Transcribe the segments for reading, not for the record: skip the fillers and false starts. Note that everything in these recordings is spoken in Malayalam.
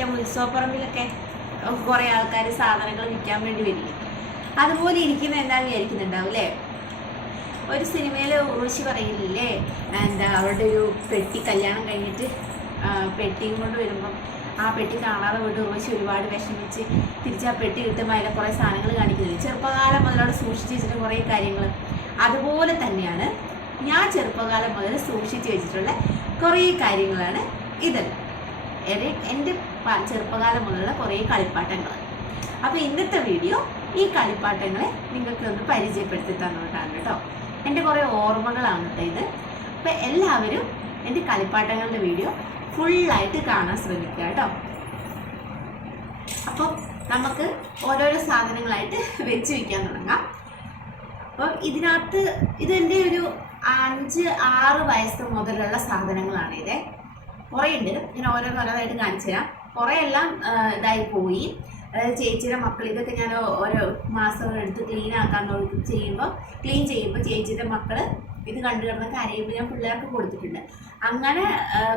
ഐറ്റം ഉത്സവപ്പറമ്പിലൊക്കെ കുറേ ആൾക്കാർ സാധനങ്ങൾ വിൽക്കാൻ വേണ്ടി വരില്ലേ, അതുപോലെ ഇരിക്കുന്ന എന്താണെന്ന് വിചാരിക്കുന്നുണ്ടാവും അല്ലേ. ഒരു സിനിമയിൽ ഉർവശി പറയില്ലേ, എന്താ അവരുടെ ഒരു പെട്ടി കല്യാണം കഴിഞ്ഞിട്ട് പെട്ടിയും കൊണ്ട് വരുമ്പം ആ പെട്ടി കാണാതെ പോയിട്ട് ഉർവശി ഒരുപാട് വിഷമിച്ച് തിരിച്ച് ആ പെട്ടി കിട്ടുമ്പോൾ അതിലെ കുറേ സാധനങ്ങൾ കാണിക്കുന്നില്ല. ചെറുപ്പകാലം മുതൽ അവിടെ സൂക്ഷിച്ച് വെച്ചിട്ട് കുറേ കാര്യങ്ങൾ. അതുപോലെ തന്നെയാണ് ഞാൻ ചെറുപ്പകാലം മുതൽ സൂക്ഷിച്ച് വെച്ചിട്ടുള്ള കുറേ കാര്യങ്ങളാണ് ഇതെല്ലാം. എൻ്റെ ചെറുപ്പകാലം മുതലുള്ള കുറേ കളിപ്പാട്ടങ്ങൾ. അപ്പോൾ ഇന്നത്തെ വീഡിയോ ഈ കളിപ്പാട്ടങ്ങളെ നിങ്ങൾക്ക് ഒന്ന് പരിചയപ്പെടുത്തി തന്നുകൊണ്ടാണ് കേട്ടോ. എൻ്റെ കുറേ ഓർമ്മകളാണ് കേട്ടോ ഇത്. അപ്പോൾ എല്ലാവരും എൻ്റെ കളിപ്പാട്ടങ്ങളുടെ വീഡിയോ ഫുള്ളായിട്ട് കാണാൻ ശ്രമിക്കുക കേട്ടോ. അപ്പം നമുക്ക് ഓരോരോ സാധനങ്ങളായിട്ട് വെച്ച് വയ്ക്കാൻ തുടങ്ങാം. അപ്പം ഇതിനകത്ത് ഇതെൻ്റെ ഒരു 5-6 വയസ്സ് മുതലുള്ള സാധനങ്ങളാണ് ഇത്. കുറേ ഉണ്ട്, ഞാൻ ഓരോന്നോരോന്നായിട്ട് കാണിച്ചു തരാം. കുറേ എല്ലാം ഇതായി പോയി. അതായത് ചേച്ചിയുടെ മക്കൾ ഇതൊക്കെ ഞാൻ ഓരോ മാസം എടുത്ത് ക്ലീൻ ചെയ്യുമ്പോൾ ചേച്ചിയുടെ മക്കൾ ഇത് കണ്ടു കിടന്ന കരയുമ്പോൾ ഞാൻ പിള്ളേർക്ക് കൊടുത്തിട്ടുണ്ട്. അങ്ങനെ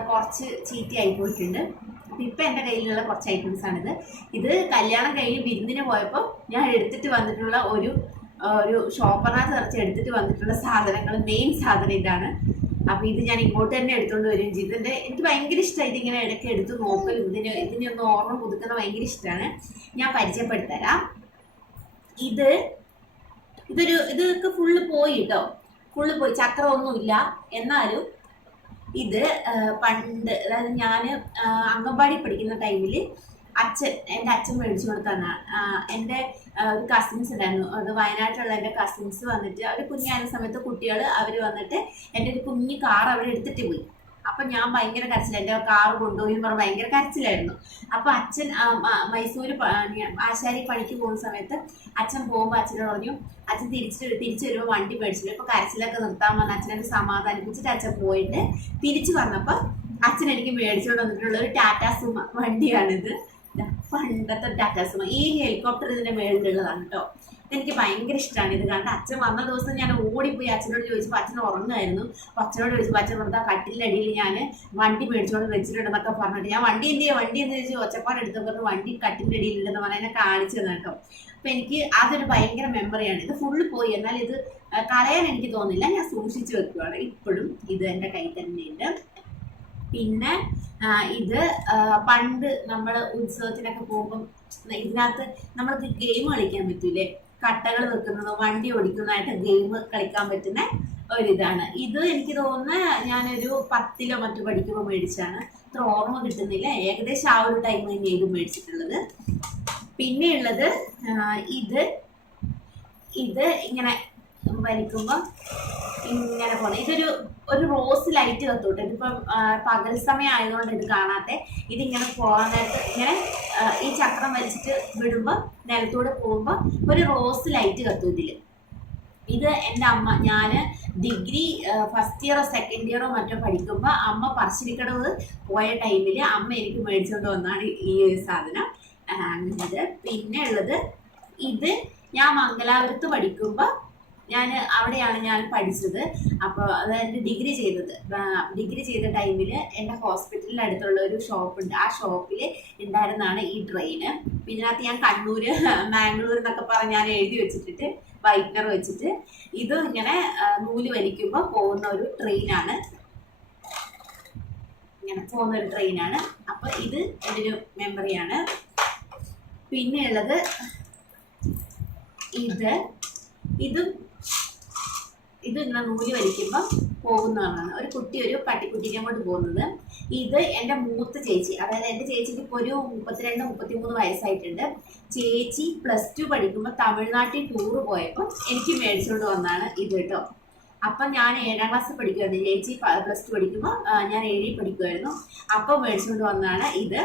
കുറച്ച് ചീത്തയായി പോയിട്ടുണ്ട്. അപ്പം ഇപ്പം എൻ്റെ കയ്യിലുള്ള കുറച്ച് ഐറ്റംസാണിത്. ഇത് കല്യാണം കഴിഞ്ഞ് വിരുന്നിന് പോയപ്പോൾ ഞാൻ എടുത്തിട്ട് വന്നിട്ടുള്ള ഒരു ഷോപ്പറിനകത്ത് നിറച്ച് എടുത്തിട്ട് വന്നിട്ടുള്ള സാധനങ്ങൾ, മെയിൻ സാധനം ഇതാണ്. അപ്പം ഇത് ഞാൻ ഇങ്ങോട്ട് തന്നെ എടുത്തുകൊണ്ട് വരികയും ചെയ്തു. എനിക്ക് ഭയങ്കര ഇഷ്ടമാണ് ഇതിങ്ങനെ ഇടയ്ക്ക് എടുത്ത് നോക്കലും ഇതിനൊന്ന് ഓർമ്മ പുതുക്കുന്ന ഭയങ്കര ഇഷ്ടമാണ്. ഞാൻ പരിചയപ്പെടുത്തരാം. ഇതൊക്കെ ഫുള്ള് പോയി കേട്ടോ, ഫുള്ള് പോയി, ചക്രമൊന്നുമില്ല. എന്നാലും ഇത് പണ്ട്, അതായത് ഞാൻ അംഗൻവാടി പഠിക്കുന്ന ടൈമിൽ എൻ്റെ അച്ഛൻ മേടിച്ചു കൊടുത്തതാണ്. എൻ്റെ ഒരു കസിൻസ് ഉണ്ടായിരുന്നു, അത് വയനാട്ടിലുള്ള എൻ്റെ കസിൻസ് വന്നിട്ട് അവർ കുഞ്ഞായിരുന്ന സമയത്ത് കുട്ടികൾ അവർ വന്നിട്ട് എൻ്റെ ഒരു കുഞ്ഞു കാർ അവിടെ എടുത്തിട്ട് പോയി. അപ്പം ഞാൻ ഭയങ്കര കരച്ചില്ല, എൻ്റെ കാർ കൊണ്ടുപോയി പറഞ്ഞ് ഭയങ്കര കരച്ചിലായിരുന്നു. അപ്പം അച്ഛൻ മൈസൂർ ആശാരി പണിക്ക് പോകുന്ന സമയത്ത് അച്ഛൻ പോകുമ്പോൾ അച്ഛനോട് പറഞ്ഞു, അച്ഛൻ തിരിച്ചു വരുമ്പോൾ വണ്ടി മേടിച്ചില്ല. അപ്പോൾ കരച്ചിലൊക്കെ നിർത്താൻ വന്ന അച്ഛനെ സമാധാനിപ്പിച്ചിട്ട് അച്ഛൻ പോയിട്ട് തിരിച്ചു വന്നപ്പോൾ അച്ഛൻ എനിക്ക് മേടിച്ചുകൊണ്ട് വന്നിട്ടുള്ള ഒരു ടാറ്റാ സുമ വണ്ടിയാണിത്. പണ്ടത്തെ ടാറ്റാ സുമ. ഈ ഹെലികോപ്റ്റർ ഇതിൻ്റെ മേളിലുള്ളതാണ് കേട്ടോ. എനിക്ക് ഭയങ്കര ഇഷ്ടമാണ് ഇത്. കാരണം അച്ഛൻ വന്ന ദിവസം ഞാൻ ഓടിപ്പോയി അച്ഛനോട് ചോദിച്ചപ്പോൾ അച്ഛൻ ഉറങ്ങുമായിരുന്നു. അപ്പോൾ അച്ഛനോട് ചോദിച്ചപ്പോൾ അച്ഛൻ പറഞ്ഞാൽ കട്ടിലടിയിൽ ഞാൻ വണ്ടി മേടിച്ചോണ്ട് വെച്ചിട്ടുണ്ടെന്നൊക്കെ പറഞ്ഞിട്ട് ഞാൻ വണ്ടി എന്ത് ചോദിച്ചു ഒച്ചപ്പാട് എടുത്തപ്പോൾ വണ്ടി കട്ടിൻ്റെ അടിയിലുണ്ടെന്ന് പറഞ്ഞാൽ എന്നെ കാണിച്ചു തന്നെ കേട്ടോ. അപ്പം എനിക്ക് അതൊരു ഭയങ്കര മെമ്മറിയാണ്. ഇത് ഫുള്ള് പോയി, എന്നാൽ ഇത് കളയാൻ എനിക്ക് തോന്നുന്നില്ല, ഞാൻ സൂക്ഷിച്ചു വെക്കുകയാണ്. ഇപ്പോഴും ഇത് എൻ്റെ കയ്യിൽ തന്നെയുണ്ട്. പിന്നെ ഇത് പണ്ട് നമ്മൾ ഉത്സവത്തിനൊക്കെ പോകുമ്പം ഇതിനകത്ത് നമ്മൾക്ക് ഗെയിം കളിക്കാൻ പറ്റൂലേ, കട്ടകൾ വെക്കുന്നത്, വണ്ടി ഓടിക്കുന്നതായിട്ട് ഗെയിം കളിക്കാൻ പറ്റുന്ന ഒരിതാണ്. ഇത് എനിക്ക് തോന്നുന്നു ഞാനൊരു 10ലോ മറ്റു പഠിക്കുമ്പോൾ മേടിച്ചാണ്. ഇത്ര ഓർമ്മ കിട്ടുന്നില്ല, ഏകദേശം ആ ഒരു ടൈം തന്നെ ഇത് മേടിച്ചിട്ടുള്ളത്. പിന്നെ ഉള്ളത് ഇത് ഇങ്ങനെ വലിക്കുമ്പോൾ ഇങ്ങനെ പോകുന്നത്. ഒരു റോസ് ലൈറ്റ് കത്തോട്ടെ. ഇതിപ്പം പകൽ സമയം ആയതുകൊണ്ട് ഇത് കാണാത്തെ. ഇതിങ്ങനെ പോകാൻ നേരത്ത് ഇങ്ങനെ ഈ ചക്രം വലിച്ചിട്ട് വിടുമ്പോൾ നിലത്തൂടെ പോകുമ്പോൾ ഒരു റോസ് ലൈറ്റ് കത്തും ഇതിൽ. ഇത് എൻ്റെ അമ്മ, ഞാൻ ഡിഗ്രി ഫസ്റ്റ് ഇയറോ സെക്കൻഡ് ഇയറോ മറ്റോ പഠിക്കുമ്പോൾ അമ്മ പറശ്ശിനിക്കടവ് പോയ ടൈമിൽ അമ്മ എനിക്ക് മേടിച്ചുകൊണ്ട് വന്നാണ് ഈ ഒരു സാധനം. ഇത് പിന്നെ ഉള്ളത് ഇത് ഞാൻ മംഗലാപുരത്ത് പഠിക്കുമ്പോൾ അവിടെയാണ് ഞാൻ പഠിച്ചത്. അപ്പോൾ അതായത് ഡിഗ്രി ചെയ്ത ടൈമിൽ എൻ്റെ ഹോസ്പിറ്റലിൻ്റെ അടുത്തുള്ള ഒരു ഷോപ്പുണ്ട്. ആ ഷോപ്പിൽ ഉണ്ടായിരുന്നതാണ് ഈ ട്രെയിന്. ഇതിനകത്ത് ഞാൻ കണ്ണൂർ മാംഗ്ലൂർ എന്നൊക്കെ പറഞ്ഞ് ഞാൻ എഴുതി വെച്ചിട്ട് വൈറ്റ്നർ വെച്ചിട്ട് ഇതും ഇങ്ങനെ നൂല് വലിക്കുമ്പോൾ പോകുന്ന ഒരു ട്രെയിനാണ്. അപ്പോൾ ഇത് എൻ്റെ ഒരു മെമ്മറിയാണ്. പിന്നെ ഉള്ളത് ഇത് ഇങ്ങനെ നൂല് വലിക്കുമ്പോൾ പോകുന്നതാണ്. ഒരു പട്ടിക്കുട്ടീനെ കൊണ്ട് പോകുന്നത്. ഇത് എൻ്റെ മൂത്ത ചേച്ചി, അതായത് എൻ്റെ ചേച്ചിക്ക് ഇപ്പോൾ ഒരു 32-33 വയസ്സായിട്ടുണ്ട്. ചേച്ചി +2 പഠിക്കുമ്പോൾ തമിഴ്നാട്ടിൽ ടൂറ് പോയപ്പോൾ എനിക്ക് മേടിച്ചുകൊണ്ട് വന്നതാണ് ഇത് കേട്ടോ. അപ്പം ഞാൻ 7ാം ക്ലാസ് പഠിക്കുമായിരുന്നു, ചേച്ചി +2 പഠിക്കുമ്പോൾ ഞാൻ 7ൽ പഠിക്കുമായിരുന്നു. അപ്പോൾ മേടിച്ചുകൊണ്ട് വന്നതാണ് ഇത്.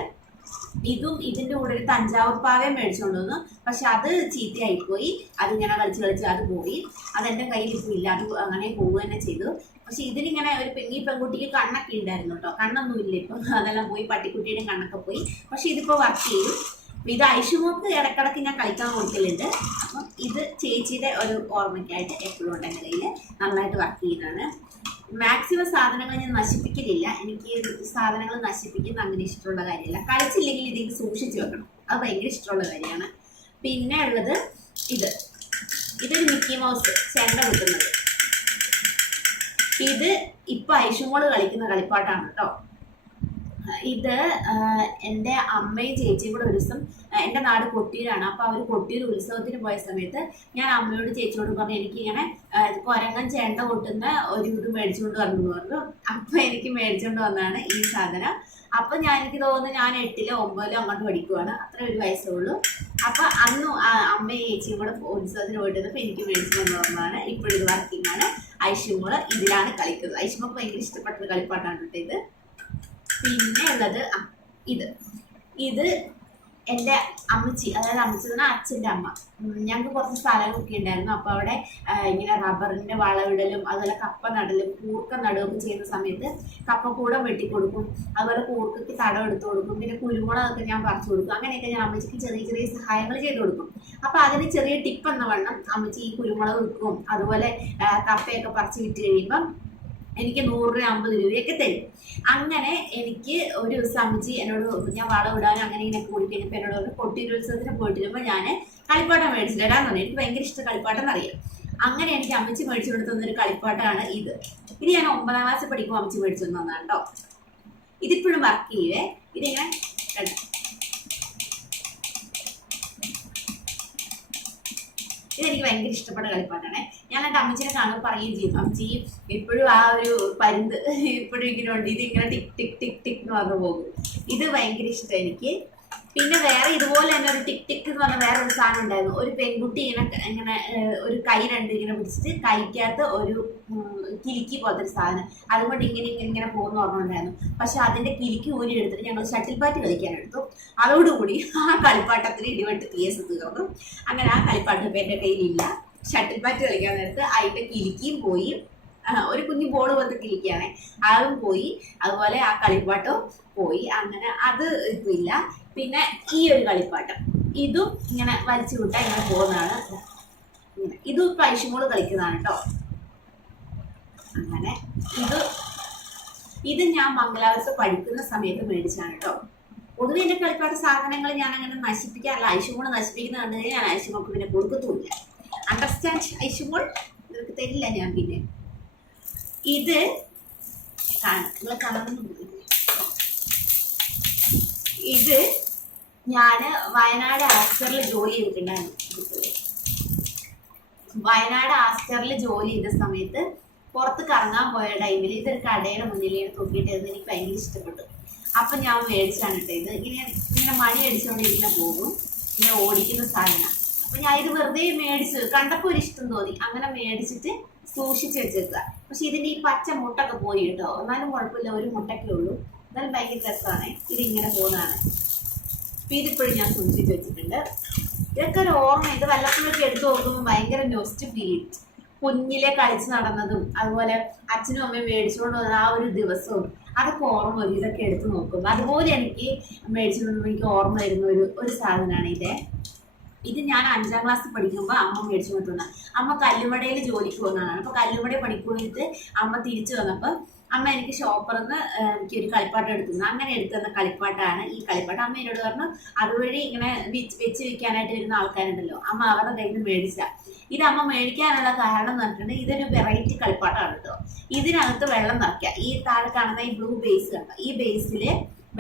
ഇതിൻ്റെ കൂടെ ഒരു തഞ്ചാവൂർ പാവയും മേടിച്ചുകൊണ്ട് വന്നു. പക്ഷെ അത് ചീത്തയായിപ്പോയി, അതിങ്ങനെ കളിച്ച് അത് പോയി. അതെൻ്റെ കയ്യിൽ ഇപ്പോൾ ഇല്ല, അത് അങ്ങനെ പോവുക തന്നെ ചെയ്തു. പക്ഷെ ഇതിലിങ്ങനെ ഈ പെൺകുട്ടിക്ക് കണ്ണൊക്കെ ഉണ്ടായിരുന്നു കേട്ടോ, കണ്ണൊന്നും ഇല്ല ഇപ്പം, അതെല്ലാം പോയി, പട്ടിക്കുട്ടിയുടെ കണ്ണൊക്കെ പോയി. പക്ഷെ ഇതിപ്പോൾ വർക്ക് ചെയ്തു. ഇത് ഐഷുമോക്ക് ഇടക്കിടക്ക് ഞാൻ കളിക്കാൻ കൊടുക്കലുണ്ട്. അപ്പം ഇത് ചേച്ചിയുടെ ഒരു ഓർമ്മയ്ക്കായിട്ട് എപ്പോഴും ഉണ്ട് എൻ്റെ കയ്യിൽ, നന്നായിട്ട് വർക്ക് ചെയ്യുന്നതാണ്. മാക്സിമം സാധനങ്ങൾ ഞാൻ നശിപ്പിക്കലില്ല. എനിക്ക് സാധനങ്ങൾ നശിപ്പിക്കുന്ന അങ്ങനെ ഇഷ്ടമുള്ള കാര്യമല്ല. കളിച്ചില്ലെങ്കിൽ ഇതിലേക്ക് സൂക്ഷിച്ച് വെക്കണം, അത് ഭയങ്കര ഇഷ്ടമുള്ള കാര്യമാണ്. പിന്നെ ഉള്ളത് ഇതൊരു മിക്കി മൗസ് ചെണ്ട കിട്ടുന്നത്. ഇത് ഇപ്പൊ ഐഷുമോള് കളിക്കുന്ന കളിപ്പാട്ടാണ് കേട്ടോ. ഇത് എൻ്റെ അമ്മയും ചേച്ചിയും കൂടെ ഒരു ദിവസം, എൻ്റെ നാട് കൊട്ടിയൂരാണ്, അപ്പോൾ അവർ കൊട്ടിയൂർ ഉത്സവത്തിന് പോയ സമയത്ത് ഞാൻ അമ്മയോട് ചേച്ചിയോട് പറഞ്ഞു എനിക്കിങ്ങനെ കൊരങ്ങൻ ചെണ്ട കൊട്ടുന്ന ഒരു ഇത് മേടിച്ചുകൊണ്ട് വന്നു പറഞ്ഞു. അപ്പോൾ എനിക്ക് മേടിച്ചുകൊണ്ട് വന്നതാണ് ഈ സാധനം. അപ്പം എനിക്ക് തോന്നുന്നു ഞാൻ 8ലോ 9ലോ അങ്ങോട്ട് പഠിക്കുവാണ്, അത്ര ഒരു വയസ്സേ ഉള്ളൂ. അപ്പം അന്നും അമ്മയും ചേച്ചിയും കൂടെ ഉത്സവത്തിന് പോയിട്ടിരുന്നപ്പോൾ എനിക്ക് മേടിച്ചുകൊണ്ട് വന്നതാണ്. ഇപ്പോഴിത് വർക്കിംഗ് ആണ്. ഐഷുമോള് ഇതിലാണ് കളിക്കുന്നത്. ഐഷുമോൾക്ക് ഭയങ്കര ഇഷ്ടപ്പെട്ടൊരു കളിപ്പാട്ടാണ് കേട്ടോ ഇത്. പിന്നെ ഉള്ളത് ഇത് എൻ്റെ അമ്മച്ചി, അതായത് അമ്മച്ചി എന്ന് പറഞ്ഞാൽ അച്ഛൻ്റെ അമ്മ. ഞങ്ങൾക്ക് കുറച്ച് സ്ഥലമൊക്കെ ഉണ്ടായിരുന്നു. അപ്പോൾ അവിടെ ഇങ്ങനെ റബ്ബറിൻ്റെ വളമിടലും അതുപോലെ കപ്പ നടലും കൂർക്ക നടുകയൊക്കെ ചെയ്യുന്ന സമയത്ത് കപ്പക്കൂടം വെട്ടിക്കൊടുക്കും, അതുപോലെ കൂർക്കയ്ക്ക് തടം എടുത്തു കൊടുക്കും, പിന്നെ കുരുമുളകൊക്കെ ഞാൻ പറിച്ചു കൊടുക്കും. അങ്ങനെയൊക്കെ ഞാൻ അമ്മച്ചിക്ക് ചെറിയ ചെറിയ സഹായങ്ങൾ ചെയ്ത് കൊടുക്കും. അപ്പോൾ അതിന് ചെറിയ ടിപ്പ് എന്ന വണ്ണം അമ്മച്ചി ഈ കുരുമുളക് വിൽക്കും, അതുപോലെ കപ്പയൊക്കെ പറിച്ച് വിറ്റ് കഴിയുമ്പം എനിക്ക് 100 രൂപ 50 രൂപയൊക്കെ തരും. അങ്ങനെ എനിക്ക് ഒരു ദിവസം അമ്മച്ചി എന്നോട്, ഞാൻ വളം ഇടാനും അങ്ങനെ ഇങ്ങനെ കൂടി കഴിഞ്ഞപ്പോൾ എന്നോട് കൊട്ടിയൂർ ഉത്സവത്തിന് പോയിട്ടിരുമ്പോൾ ഞാൻ കളിപ്പാട്ടം മേടിച്ചു തരാമെന്ന് പറഞ്ഞു. എനിക്ക് ഭയങ്കര ഇഷ്ടം കളിപ്പാട്ടം എന്നറിയാം. അങ്ങനെ എനിക്ക് അമ്മച്ചി മേടിച്ചു കൊടുത്തുന്നൊരു കളിപ്പാട്ടമാണ് ഇത്. ഞാൻ 9ാം ക്ലാസ്സിൽ പഠിക്കുമ്പോൾ അമ്മച്ചി മേടിച്ചു തന്നതാണ് കേട്ടോ. ഇതിപ്പോഴും വർക്ക് ചെയ്യുവേ. ഇതിങ്ങനെ ഇതെനിക്ക് ഭയങ്കര ഇഷ്ടപ്പെട്ട കളിപ്പാട്ടാണ്. ഞാൻ എൻ്റെ അമ്മച്ചിനെ കാണുമ്പോൾ പറയുകയും ചെയ്യും, അമ്മച്ചി എപ്പോഴും ആ ഒരു പരുന്ത് ഇപ്പോഴും ഇങ്ങനെ ഉണ്ട്, ഇത് ഇങ്ങനെ ടിക് ടിക് ടിക് ടിക് എന്ന് പറഞ്ഞു പോകും. ഇത് ഭയങ്കര ഇഷ്ടം എനിക്ക്. പിന്നെ വേറെ ഇതുപോലെ തന്നെ ഒരു ടിക് ടിക് എന്ന് പറഞ്ഞ വേറെ ഒരു സാധനം ഉണ്ടായിരുന്നു. ഒരു പെൺകുട്ടി ഇങ്ങനെ ഒരു കൈ രണ്ട് ഇങ്ങനെ പിടിച്ചിട്ട് കൈക്കകത്ത് ഒരു കിലുക്കി പോലത്തെ ഒരു സാധനം, അതുകൊണ്ട് ഇങ്ങനെ പോകുന്ന ഓർമ്മയുണ്ടായിരുന്നു. പക്ഷെ അതിന്റെ കിലുക്കി ഊരി എടുത്തിട്ട് ഞങ്ങൾ ഷട്ടിൽ ബാറ്റ് കളിക്കാൻ എടുത്തു. അതോടുകൂടി ആ കളിപ്പാട്ടത്തിന് ഇടിവെട്ട് കേസ് തീർന്നു. അങ്ങനെ ആ കളിപ്പാട്ട് ഇപ്പം എൻ്റെ കയ്യിലില്ല. ഷട്ടിൽ ബാറ്റ് കളിക്കാൻ നേരത്ത് അതിന്റെ കിലുക്കിയും പോയി, ഒരു കുഞ്ഞു ബോൾ പോലത്തെ കിലുക്കിയാണ്, അതും പോയി, അതുപോലെ ആ കളിപ്പാട്ടും പോയി. അങ്ങനെ അത് ഇപ്പം ഇല്ല. പിന്നെ ഈ ഒരു കളിപ്പാട്ടം ഇതും ഇങ്ങനെ വലിച്ചു വിട്ടാൽ ഇങ്ങനെ പോകുന്നതാണ്. ഇതും ഇപ്പം ഐഷുമോള് കളിക്കുന്നതാണ് കേട്ടോ. അങ്ങനെ ഇത് ഞാൻ മംഗലാപുരത്ത് പഠിക്കുന്ന സമയത്ത് മേടിച്ചാണ് കേട്ടോ. പൊതുവെ എൻ്റെ കളിപ്പാട്ട സാധനങ്ങൾ ഞാൻ അങ്ങനെ നശിപ്പിക്കാറില്ല. ഐഷുമോള് നശിപ്പിക്കുന്ന കണ്ടു കഴിഞ്ഞാൽ ഞാൻ ഐഷുമോൾക്ക് പിന്നെ കൊടുക്കത്തുമില്ല. അണ്ടർസ്റ്റാൻഡ് ഐഷുമോൾ? നിനക്ക് തരില്ല ഞാൻ പിന്നെ. ഇത് നിങ്ങൾ കാണുന്നു. ഇത് ഞാൻ വയനാട് ആസ്റ്ററിൽ ജോലി ചെയ്തിട്ടുണ്ടായിരുന്നു. വയനാട് ആസ്റ്ററിൽ ജോലി ചെയ്ത സമയത്ത് പുറത്ത് കറങ്ങാൻ പോയ ടൈമിൽ ഇതൊരു കടയുടെ മുന്നിൽ തൂക്കിയിട്ടിരുന്ന് എനിക്ക് ഭയങ്കര ഇഷ്ടപ്പെട്ടു. അപ്പം ഞാൻ മേടിച്ചാണ് കേട്ടോ. ഇത് ഇങ്ങനെ മണി അടിച്ചുകൊണ്ടിരിക്കുന്ന പോകും, ഇങ്ങനെ ഓടിക്കുന്ന സാധനം. അപ്പം ഞാൻ ഇത് വെറുതെ മേടിച്ചു, കണ്ടപ്പോൾ ഒരു ഇഷ്ടം തോന്നി, അങ്ങനെ മേടിച്ചിട്ട് സൂക്ഷിച്ച് വെച്ചേക്കുക. പക്ഷെ ഇതിൻ്റെ ഈ പച്ച മുട്ടൊക്കെ പോയി കേട്ടോ. എന്നാലും കുഴപ്പമില്ല, ഒരു മുട്ടൊക്കെ ഉള്ളൂ. എന്നാലും ഭയങ്കര രസമാണ്. ഇതിങ്ങനെ പോകുന്നതാണ്. അപ്പം ഇതിപ്പോഴും ഞാൻ സൂക്ഷിച്ച് വെച്ചിട്ടുണ്ട്. ഇതൊക്കെ ഒരു ഓർമ്മ. ഇത് വല്ലപ്പോഴൊക്കെ എടുത്തു നോക്കുമ്പോൾ ഭയങ്കര നൊസ്റ്റ് ഫീൽ. കുഞ്ഞിലെ കളിച്ച് നടന്നതും അതുപോലെ അച്ഛനും അമ്മയും മേടിച്ചുകൊണ്ട് വന്ന ആ ഒരു ദിവസവും അതൊക്കെ ഓർമ്മ വരും. ഇതൊക്കെ എടുത്ത് നോക്കുമ്പോൾ അതുപോലെ എനിക്ക് മേടിച്ചുകൊണ്ട് എനിക്ക് ഓർമ്മ വരുന്ന ഒരു സാധനമാണ് ഇത് ഞാൻ 5ാം ക്ലാസ്സിൽ പഠിക്കുമ്പോൾ അമ്മ മേടിച്ചു കൊണ്ടുവന്ന. അമ്മ കല്ലുമടയിൽ ജോലിക്ക് പോകുന്നതാണ്. അപ്പോൾ കല്ലുമടയിൽ പണിക്ക് അമ്മ തിരിച്ചു വന്നപ്പോൾ അമ്മ എനിക്ക് ഷോപ്പറിന്ന് എനിക്കൊരു കളിപ്പാട്ടം എടുത്തുന്നു. അങ്ങനെ എടുത്തുന്ന കളിപ്പാട്ടാണ് ഈ കളിപ്പാട്ടം. അമ്മ എന്നോട് പറഞ്ഞു അതുവഴി ഇങ്ങനെ വെച്ച് വെക്കാനായിട്ട് വരുന്ന ആൾക്കാരുണ്ടല്ലോ, അമ്മ അവരുടെ കയ്യിൽ നിന്ന് മേടിച്ച. ഇത് അമ്മ മേടിക്കാനുള്ള കാരണം എന്ന് പറഞ്ഞിട്ടുണ്ടെങ്കിൽ ഇതൊരു വെറൈറ്റി കളിപ്പാട്ടമാണ് കേട്ടോ. ഇതിനകത്ത് വെള്ളം നിറയ്ക്കുക. ഈ താഴെ കാണുന്ന ഈ ബ്ലൂ ബേസ് കണ്ടോ, ഈ ബേസിൽ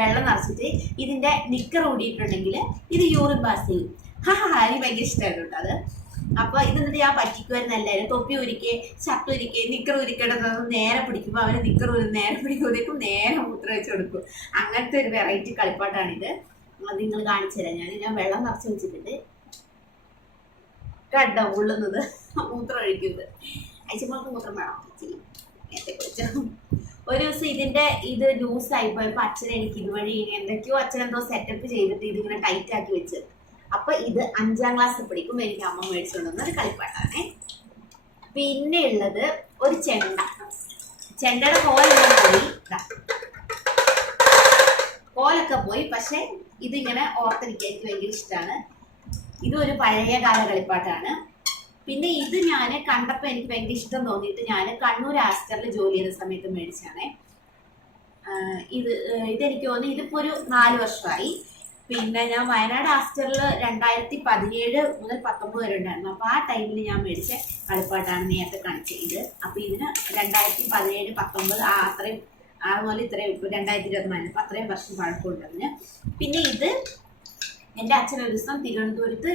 വെള്ളം നിറച്ചിട്ട് ഇതിന്റെ നിക്കർ ഓടിയിട്ടുണ്ടെങ്കിൽ ഇത് യൂറിൻ പാസ് ചെയ്യും. എനിക്ക് ഭയങ്കര ഇഷ്ടമായിരുന്നു കേട്ടോ അത്. അപ്പൊ ഇത് എന്നിട്ട് ഞാൻ പറ്റിക്കുമായിരുന്നു എല്ലാവരും. തൊപ്പി ഉരിക്കെ, ഷർട്ട് ഉരിക്കെ, നിക്കർ ഉരിക്കേണ്ടത് നേരെ പിടിക്കുമ്പോൾ അവന് നിക്കർ നേരെ പിടിക്കുമ്പോഴേക്കും നേരെ മൂത്രം വെച്ച് കൊടുക്കും. അങ്ങനത്തെ ഒരു വെറൈറ്റി കളിപ്പാട്ടാണിത്. അത് നിങ്ങൾ കാണിച്ചു തരാം. ഞാൻ വെള്ളം നിറച്ച് വെച്ചിട്ടുണ്ട്. കണ്ടോ ഉള്ളുന്നത്, മൂത്രം ഒഴിക്കുന്നത്. അയച്ചപ്പോൾക്ക് മൂത്രം വേണം നേരത്തെ കുറിച്ച്. ഒരു ദിവസം ഇത് ലൂസായി പോയപ്പോൾ അച്ഛൻ എനിക്ക് ഇതുവഴി എന്തൊക്കെയോ അച്ഛനെന്തോ സെറ്റപ്പ് ചെയ്തിട്ട് ഇതിങ്ങനെ ടൈറ്റ് ആക്കി വെച്ച്. അപ്പൊ ഇത് 5ാം ക്ലാസ്സിൽ പഠിക്കുമ്പോൾ എനിക്ക് അമ്മ മേടിച്ചുകൊണ്ടുവന്ന ഒരു കളിപ്പാട്ടാണേ. പിന്നെ ഉള്ളത് ഒരു ചെണ്ടയുടെ കോലൊക്കെ പോയി. പക്ഷെ ഇതിങ്ങനെ ഓർത്തിരിക്കാൻ എനിക്ക് ഭയങ്കര ഇഷ്ടമാണ്. ഇതൊരു പഴയ കാല കളിപ്പാട്ടാണ്. പിന്നെ ഇത് ഞാൻ കണ്ടപ്പോൾ എനിക്ക് ഭയങ്കര ഇഷ്ടം തോന്നിയിട്ട് ഞാൻ കണ്ണൂർ ആസ്റ്ററിൽ ജോലി ചെയ്ത സമയത്ത് മേടിച്ചാണേ. ഇതെനിക്ക് തോന്നി ഇതിപ്പോൾ ഒരു 4 വർഷമായി. പിന്നെ ഞാൻ വയനാട് ആസ്റ്ററിൽ 2017 മുതൽ 19 വരെ ഉണ്ടായിരുന്നു. അപ്പോൾ ആ ടൈമിൽ ഞാൻ മേടിച്ച കളിപ്പാട്ടാണ് നേരത്തെ കാണിച്ചത് ഇത്. അപ്പോൾ ഇതിന് 2017, 19 അത്രയും അതുപോലെ ഇത്രയും 2024 അപ്പോൾ അത്രയും വർഷം പഴക്കമുണ്ട് അതിന്. പിന്നെ ഇത് എൻ്റെ അച്ഛൻ ഒരു ദിവസം തിരുവനന്തപുരത്ത്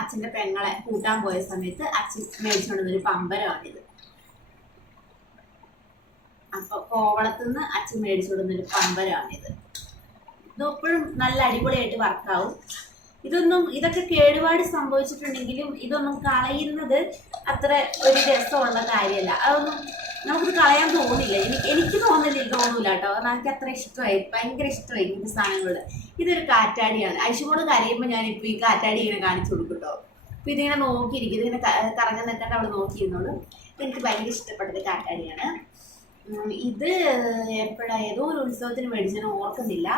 അച്ഛൻ്റെ പെങ്ങളെ കൂട്ടാൻ പോയ സമയത്ത് അച്ഛൻ മേടിച്ചുകൊണ്ടുവന്നൊരു പമ്പരമാണിത്. അപ്പോൾ കോവളത്തുനിന്ന് അച്ഛൻ മേടിച്ചുകൊണ്ടുവന്നൊരു പമ്പരമാണിത്. ഇത് എപ്പോഴും നല്ല അടിപൊളിയായിട്ട് വർക്കാവും. ഇതൊക്കെ കേടുപാട് സംഭവിച്ചിട്ടുണ്ടെങ്കിലും ഇതൊന്നും കളയുന്നത് അത്ര ഒരു രസമുള്ള കാര്യമല്ല. അതൊന്നും നമുക്കിത് കളയാൻ തോന്നില്ല. എനിക്ക് തോന്നൂല കേട്ടോ. എനിക്ക് അത്ര ഇഷ്ടമായി, ഭയങ്കര ഇഷ്ടമായി ഇങ്ങനത്തെ സാധനങ്ങൾ. ഇതൊരു കാറ്റാടിയാണ്. ഐഷുമോള് കരയുമ്പോൾ ഞാനിപ്പോൾ ഈ കാറ്റാടി ഇങ്ങനെ കാണിച്ചു കൊടുക്കും കേട്ടോ. അപ്പോൾ ഇതിങ്ങനെ നോക്കിയിരിക്കും, ഇതിങ്ങനെ കറങ്ങാൻ നിൽക്കാണ്ട് അവിടെ നോക്കിയിരുന്നോളൂ. എനിക്ക് ഭയങ്കര ഇഷ്ടപ്പെട്ടത് കാറ്റാടിയാണ്. ഇത് ഏതോ ഒരു ഉത്സവത്തിന് മേടിച്ചാൽ ഓർക്കുന്നില്ല.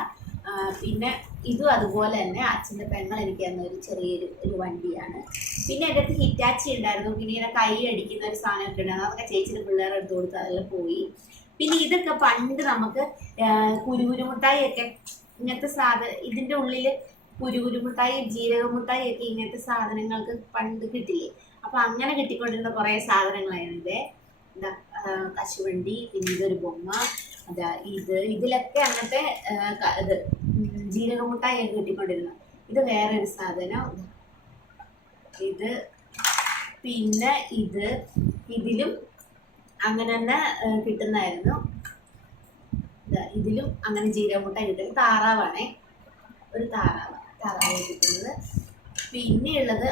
പിന്നെ ഇതും അതുപോലെ തന്നെ അച്ഛൻ്റെ പെങ്ങൾ എനിക്ക് തന്ന ഒരു ചെറിയൊരു വണ്ടിയാണ്. പിന്നെ എൻ്റെ അടുത്ത് ഹിറ്റാച്ചി ഉണ്ടായിരുന്നു. പിന്നെ ഇങ്ങനെ കൈ അടിക്കുന്ന ഒരു സാധനമൊക്കെ ഉണ്ടായിരുന്നു. അതൊക്കെ ചേച്ചിയുടെ പിള്ളേരെ എടുത്ത് കൊടുത്ത് അതെല്ലാം പോയി. പിന്നെ ഇതൊക്കെ പണ്ട് നമുക്ക് കുരുമുട്ടായി ഒക്കെ ഇങ്ങനത്തെ ഇതിൻ്റെ ഉള്ളിൽ കുരുമുട്ടായി, ജീരകമുട്ടായി ഒക്കെ ഇങ്ങനത്തെ സാധനങ്ങൾക്ക് പണ്ട് കിട്ടില്ലേ. അപ്പോൾ അങ്ങനെ കിട്ടിക്കൊണ്ടിരുന്ന കുറേ സാധനങ്ങളായിരുന്നു ഇത്. കശുവണ്ടി, പിന്നെ ഇതൊരു ബൊമ്മ, ഇതിലൊക്കെ അങ്ങനത്തെ ഇത് ജീരകമുട്ടായൊക്കെ കിട്ടിക്കൊണ്ടിരുന്നു. ഇത് വേറൊരു സാധനം. ഇത് പിന്നെ ഇതിലും അങ്ങനെ തന്നെ കിട്ടുന്നതായിരുന്നു. ഇതിലും അങ്ങനെ ജീരകമുട്ടായി കിട്ടുന്നത്. താറാവാണേ, ഒരു താറാവ് കിട്ടുന്നത്. പിന്നെയുള്ളത്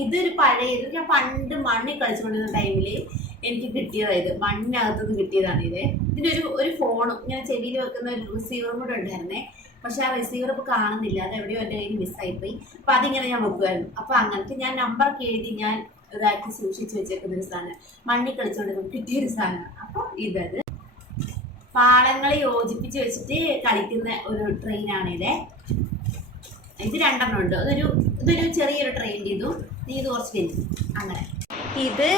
ഇതൊരു പഴയത് ഞാൻ പണ്ട് മണ്ണിൽ കളിച്ചുകൊണ്ടിരുന്ന ടൈമിൽ എനിക്ക് കിട്ടിയതായത്. മണ്ണിനകത്തുനിന്ന് കിട്ടിയതാണ് ഇത്. ഇതിൻ്റെ ഒരു ഫോണും ഇങ്ങനെ ചെവിയിൽ വെക്കുന്ന ഒരു റിസീവറും കൂടെ ഉണ്ടായിരുന്നേ. പക്ഷെ ആ റിസീവർ ഇപ്പോൾ കാണുന്നില്ല, അത് എവിടെയോ എൻ്റെ കയ്യിൽ മിസ്സായിപ്പോയി. അപ്പോൾ അതിങ്ങനെ ഞാൻ വെക്കുമായിരുന്നു. അപ്പോൾ അങ്ങനത്തെ ഞാൻ നമ്പറൊക്കെ എഴുതി ഞാൻ ഇതാക്കി സൂക്ഷിച്ച് വെച്ചേക്കുന്നൊരു സാധനം, മണ്ണിൽ കളിച്ചുകൊണ്ടിരുന്ന കിട്ടിയൊരു സാധനമാണ്. അപ്പോൾ ഇതത് പാളങ്ങളെ യോജിപ്പിച്ച് വെച്ചിട്ട് കളിക്കുന്ന ഒരു ട്രെയിനാണിത്. ഇത് 2 ഉണ്ട്. ഇതൊരു ചെറിയൊരു ട്രെയിൻ ചെയ്തു, ഇത് കുറച്ച് വലുത്. അങ്ങനെ ഇത്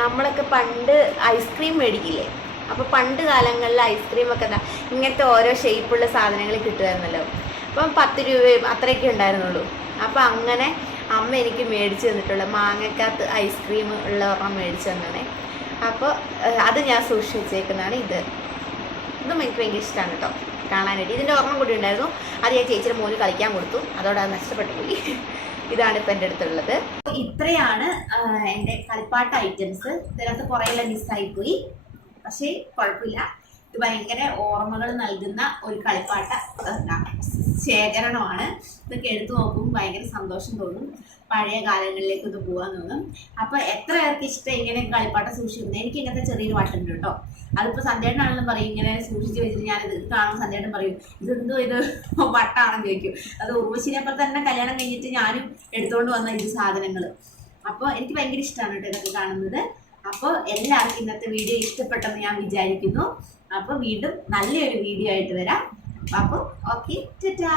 നമ്മളൊക്കെ പണ്ട് ഐസ്ക്രീം മേടിക്കില്ലേ. അപ്പോൾ പണ്ട് കാലങ്ങളിൽ ഐസ്ക്രീമൊക്കെ ഇങ്ങനത്തെ ഓരോ ഷേപ്പുള്ള സാധനങ്ങൾ കിട്ടുമായിരുന്നല്ലോ. അപ്പം 10 രൂപയും അത്രയൊക്കെ ഉണ്ടായിരുന്നുള്ളൂ. അപ്പോൾ അങ്ങനെ അമ്മ എനിക്ക് മേടിച്ച് തന്നിട്ടുള്ള മാങ്ങക്കകത്ത് ഐസ്ക്രീം ഉള്ള ഒരെണ്ണം മേടിച്ച് തന്നേ. അപ്പോൾ അത് ഞാൻ സൂക്ഷിച്ച് വെച്ചേക്കുന്നതാണ്. ഇതും എനിക്ക് ഭയങ്കര ഇഷ്ടമാണ് കേട്ടോ കാണാനായിട്ട്. ഇതിൻ്റെ ഒരെണ്ണം കൂടി ഉണ്ടായിരുന്നു, അത് ഞാൻ ചേച്ചിയുടെ മോന് കളിക്കാൻ കൊടുത്തു, അതോടെ അത് നഷ്ടപ്പെട്ടു പോയി. ഇതാണ് ഇപ്പം എൻ്റെ അടുത്തുള്ളത്. ഇത്രയാണ് എൻ്റെ കളിപ്പാട്ട ഐറ്റംസ്. ഇതിനകത്ത് കുറേയെല്ലാം മിസ്സായിപ്പോയി, പക്ഷേ കുഴപ്പമില്ല. ഇത് ഭയങ്കര ഓർമ്മകൾ നൽകുന്ന ഒരു കളിപ്പാട്ട ശേഖരണമാണ്. ഇതൊക്കെ എടുത്തു നോക്കുമ്പോൾ ഭയങ്കര സന്തോഷം തോന്നും, പഴയ കാലങ്ങളിലേക്ക് ഇത് പോകാൻ തോന്നും. അപ്പോൾ എത്ര പേർക്ക് ഇഷ്ടം ഇങ്ങനെ കളിപ്പാട്ടം സൂക്ഷിക്കുന്നത്. എനിക്ക് ഇങ്ങനത്തെ ചെറിയൊരു വട്ടുണ്ട് കേട്ടോ. അതിപ്പോൾ സന്ധ്യേട്ടനാണെങ്കിലും പറയും ഇങ്ങനെ സൂക്ഷിച്ച് വെച്ചിട്ട് ഞാനിത് കാണുമ്പോൾ സന്ധ്യേട്ടൻ പറയും ഇതെന്തോ ഇത് വട്ടാണെന്ന് ചോദിക്കും. അത് ഉർവശിനെപ്പോൾ തന്നെ കല്യാണം കഴിഞ്ഞിട്ട് ഞാനും എടുത്തുകൊണ്ട് വന്ന ഇത് സാധനങ്ങൾ. അപ്പോൾ എനിക്ക് ഭയങ്കര ഇഷ്ടമാണ് കേട്ടോ ഇതൊക്കെ കാണുന്നത്. അപ്പോൾ എല്ലാവർക്കും ഇന്നത്തെ വീഡിയോ ഇഷ്ടപ്പെട്ടെന്ന് ഞാൻ വിചാരിക്കുന്നു. അപ്പോൾ വീണ്ടും നല്ലൊരു വീഡിയോ ആയിട്ട് വരാം. അപ്പോൾ ഓക്കെ, ടാറ്റാ.